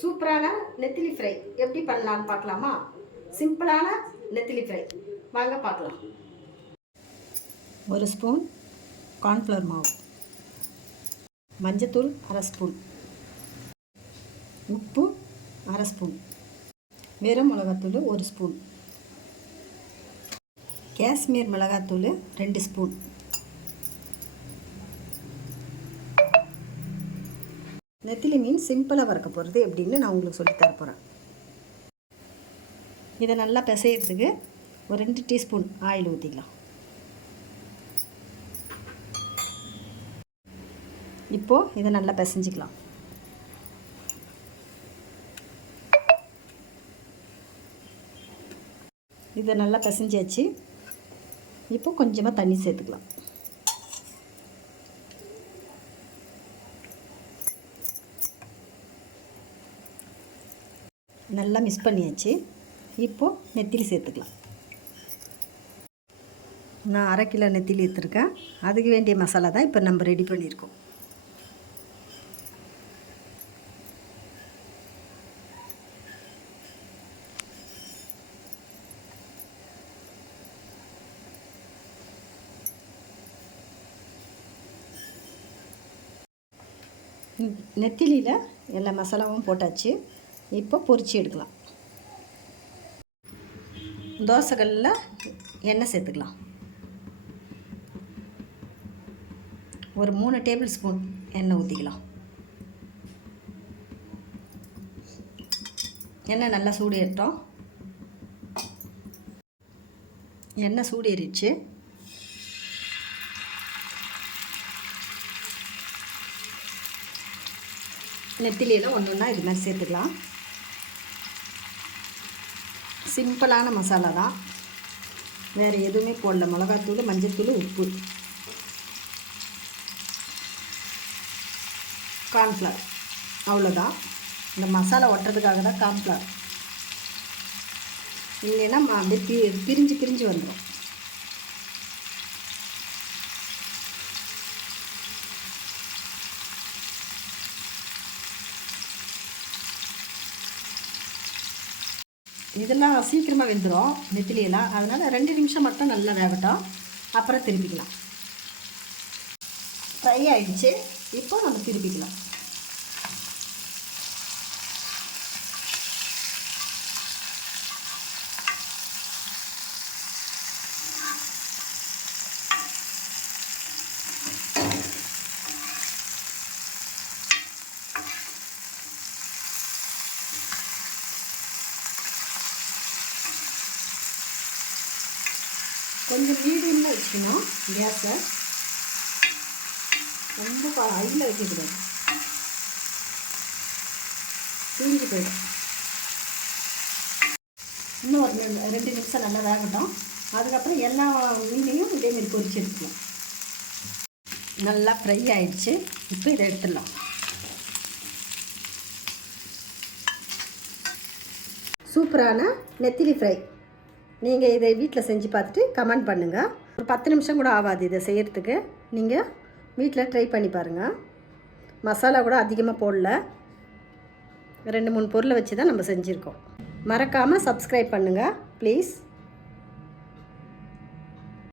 சூப்பரான நெத்திலி ஃப்ரை எப்படி பண்ணலான்னு பார்க்கலாமா? சிம்பிளான நெத்திலி ஃப்ரை வாங்க பார்க்கலாம். ஒரு ஸ்பூன் கார்ன்ஃப்ளவர் மாவு, மஞ்சத்தூள் அரை ஸ்பூன், உப்பு அரை ஸ்பூன், வெறும் மிளகாத்தூள் ஒரு ஸ்பூன், காஷ்மீர் மிளகாத்தூள் 2 ஸ்பூன், நெத்திலி மீன் சிம்பிளாக வறுக்க போகிறது எப்படின்னு நான் உங்களுக்கு சொல்லித்தர போகிறேன். இதை நல்லா பிசையிறதுக்கு ஒரு 2 டீஸ்பூன் ஆயில் ஊற்றிக்கலாம். இப்போது இதை நல்லா பிசைஞ்சிக்கலாம். இதை நல்லா பிசைஞ்சாச்சு. இப்போ கொஞ்சமாக தண்ணி சேர்த்துக்கலாம். நல்லா மிக்ஸ் பண்ணியாச்சு. இப்போது நெத்திலி சேர்த்துக்கலாம். நான் அரை கிலோ நெத்திலி எடுத்துருக்கேன். அதுக்கு வேண்டிய மசாலா தான் இப்போ நம்ம ரெடி பண்ணியிருக்கோம். நெத்திலியில் எல்லா மசாலாவும் போட்டாச்சு. இப்போ பொரிச்சு எடுக்கலாம். தோசைகளில் எண்ணெய் சேர்த்துக்கலாம். ஒரு 3 டேபிள் ஸ்பூன் எண்ணெய் ஊற்றிக்கலாம். எண்ணெய் நல்லா சூடு ஏறிட்டோம். எண்ணெய் சூடு ஏறிடுச்சு. நெத்திலியில் ஒன்று ஒன்றா இது மாதிரி சேர்த்துக்கலாம். சிம்பிளான மசாலா தான், வேறு எதுவுமே போடல. மிளகாத்தூள், மஞ்சத்தூள், உப்பு, கார்ன்ஃப்ளவர், அவ்வளோதான். இந்த மசாலா ஒட்டுறதுக்காக தான் கார்ன்ஃப்ளவர், இல்லைன்னா அப்படியே பிரிஞ்சு பிரிஞ்சு வந்துடும். இதெல்லாம் சீக்கிரமாக வெந்துடும் நெத்திலியெல்லாம். அதனால் 2 நிமிஷம் மட்டும் நல்லா வேகட்டும், அப்புறம் திருப்பிக்கலாம். ஃப்ரை ஆகிடுச்சு. இப்போ நம்ம திருப்பிக்கலாம். கொஞ்சம் மீடியமில் வச்சுக்கணும் கேஸை. ரொம்ப ஹையில் வைக்கக்கூடாது, தூங்கி போயிடும். இன்னும் ஒரு 2 நிமிஷம் நல்லா வேகட்டும். அதுக்கப்புறம் எல்லா மீனையும் இதேமாரி பொரிச்சு எடுத்துக்கலாம். நல்லா ஃப்ரை ஆகிடுச்சு. இப்போ இதை எடுத்துடலாம். சூப்பரான நெத்திலி ஃப்ரை. நீங்கள் இதை வீட்டில் செஞ்சு பார்த்துட்டு கமெண்ட் பண்ணுங்கள். ஒரு 10 நிமிஷம் கூட ஆகாது இதை செய்கிறதுக்கு. நீங்கள் வீட்டில் ட்ரை பண்ணி பாருங்கள். மசாலா கூட அதிகமாக போடல, 2-3 பொருளை வச்சு தான் நம்ம செஞ்சுருக்கோம். மறக்காமல் சப்ஸ்கிரைப் பண்ணுங்கள் ப்ளீஸ்.